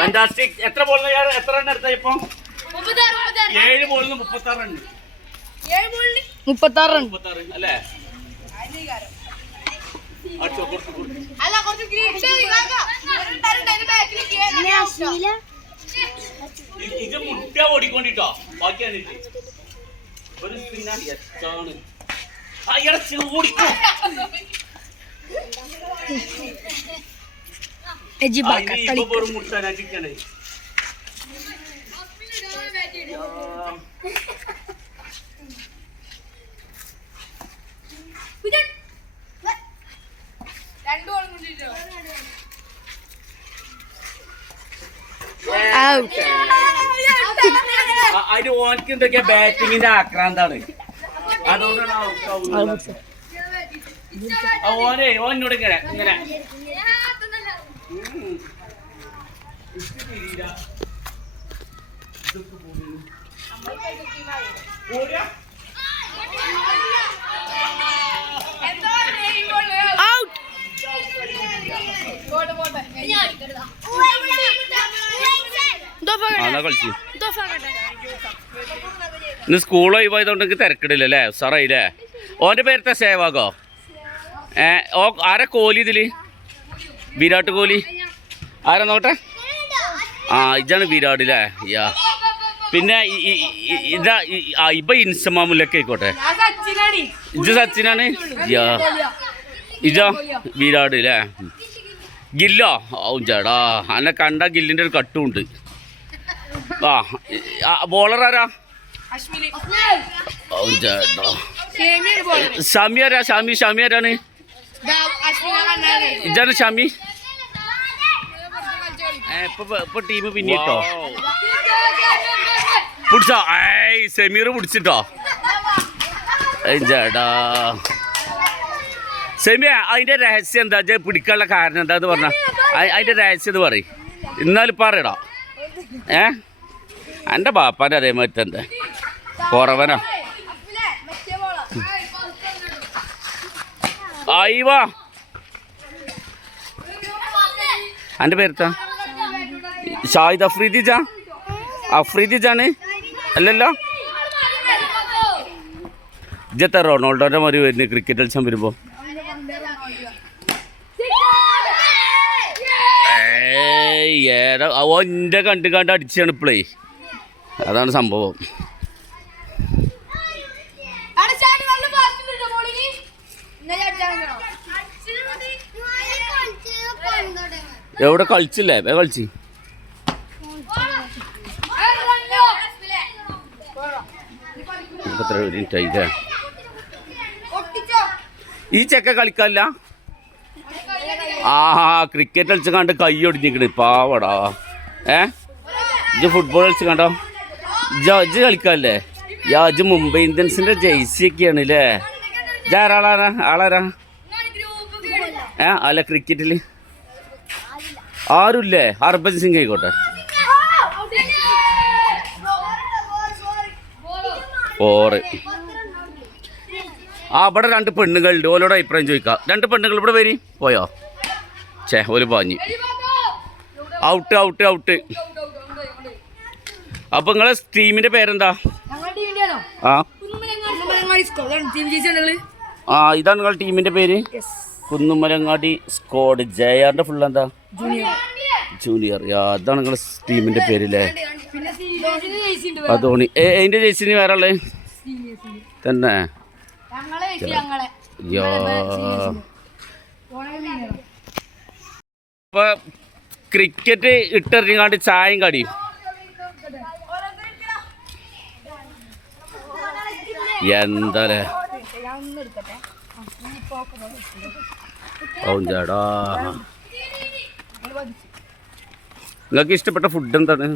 Fantastic. എത്ര ബോളിന് എത്ര run എടുത്ത ഇപ്പൊ 7 ബോളിന് 36 റൺ. 36 റൺ അല്ലേ? ഇത് മുട്ട ഓടിക്കൊണ്ടിട്ടോ ബാക്കി വന്നിട്ട് ഒരു സ്പിന്നാണ് അയ്യടച്ച് ഓടിക്കോ. മുട്ട ചിക്കണേ അതിന് ഓനക്ക് എന്തൊക്കെയാ ബാറ്റിങ്ങിന്റെ ആക്രാന്താണ്. അതുകൊണ്ടാണ് ഓനോട് ഇങ്ങനെ ഇങ്ങനെ കളിച്ചു. ഇന്ന് സ്കൂൾ ഒഴിവായതുകൊണ്ട് എനിക്ക് തിരക്കിടില്ലല്ലേ? സാറായില്ലേ? ഓൻ്റെ പേരത്തെ സേവാകോ? ആരാ കോഹ്ലി ഇതില്? വിരാട് കോഹ്ലി ആരാ നോട്ടെ? ഇതാണ് വിരാട് അല്ലേ? യാ പിന്നെ ഇതാ ഇപ്പൊ ഇൻസമാമുല്ലൊക്കെ ആയിക്കോട്ടെ. ഇത് സച്ചിനാണ്. യാ ഇജോ വിരാട് അല്ലേ? ഗില്ലോ ചേടാ അന്നെ കണ്ട ഗില്ലിൻ്റെ ഒരു കട്ടുമുണ്ട്. ബോളർ ആരാ? ചേട്ടാ ഷമി ആരാ? ഷമി ആരാണ്? ഇജാണ് ഷമി. ഇപ്പൊ ടീം പിന്നിട്ടോ പിടിച്ചോ? സെമീർ പിടിച്ചിട്ടോ ചേട്ടാ. സെമിയ അതിന്റെ രഹസ്യം എന്താ? പിടിക്കാനുള്ള കാരണം എന്താന്ന് പറഞ്ഞ അതിന്റെ രഹസ്യം എന്ന് പറയും. എന്നാലും പറയടാ. എൻ്റെ ബാപ്പാൻ്റെ അതേമാതിരി തന്നെ കുറവനാ. അയ്യവാ എൻ്റെ പേരെത്താ? ഷാഹിദ് അഫ്രീദിജാണ് അല്ലല്ലോ? ഇജത്തെ റൊണാൾഡോൻ്റെ മാതിരി വരുന്നു ക്രിക്കറ്റ് കളിച്ചാൻ വരുമ്പോൾ. ഏതാ ഓൻ്റെ കണ്ട് അടിച്ചാണ് ഇപ്പോഴേ. അതാണ് സംഭവം. എവിടെ കളിച്ചില്ലേ കളിച്ച് എത്ര മിനിറ്റ് ആയില്ലേ ഈ ചെക്ക കളിക്കാനില്ല ആ ക്രിക്കറ്റ് കളിച്ച് കണ്ട് കൈ ഒടിഞ്ഞിക്കണ് പാവടാ ഇജ്ജ് ഫുട്ബോൾ കളിച്ച് കണ്ടോ ഇജ്ജ് കളിക്കാല്ലേ ഇജ്ജ് മുംബൈ ഇന്ത്യൻസിന്റെ ജേഴ്സി ഒക്കെയാണ് അല്ലേ ആളാരാ അല്ല ക്രിക്കറ്റിൽ ആരുമില്ലേ ഹർഭജൻ സിംഗ് ആയിക്കോട്ടെ ഓറ് ഇവിടെ 2 പെണ്ണുങ്ങളുണ്ട് ഓലോട് അഭിപ്രായം ചോദിക്കാം 2 പെണ്ണുങ്ങൾ ഇവിടെ വരി പോയോ ഓല് പാഞ്ഞ് ഔട്ട് അപ്പൊ നിങ്ങളെ ടീമിന്റെ പേരെന്താ ഇതാണ് നിങ്ങളുടെ ടീമിന്റെ പേര് കുന്നുമലങ്ങാടി സ്ക്വാഡ് ജയാറിന്റെ ഫുൾ എന്താ ജൂനിയർ അതാണ് നിങ്ങളുടെ ടീമിന്റെ പേരില്ലേ ധോണി അതിന്റെ ജേഴ്സിന് വേറെ ഉള്ളത് തന്നെ ഇപ്പൊ ക്രിക്കറ്റ് ഇട്ടെറിഞ്ഞാണ്ട് ചായയും കടിയും എന്താ ചേടാ നിങ്ങൾക്ക് ഇഷ്ടപ്പെട്ട ഫുഡ് എന്താണ്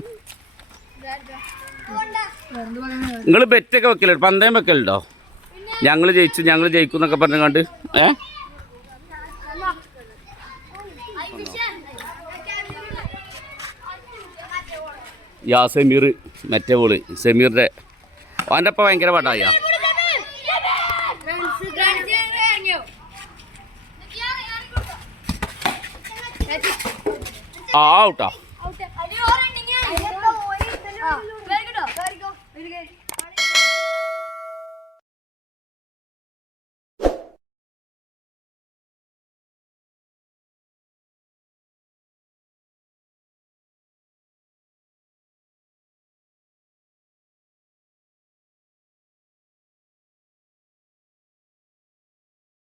നിങ്ങൾ ബെറ്റൊക്കെ വെക്കലുണ്ടോ പന്തയം വെക്കലുണ്ടോ ഞങ്ങൾ ജയിക്കും എന്നൊക്കെ പറഞ്ഞുകൊണ്ട് സെമീർ മറ്റേ ബോള് സെമീറിന്റെ അവൻ്റെ അപ്പം ഭയങ്കര പാട്ടായ ഔട്ടാ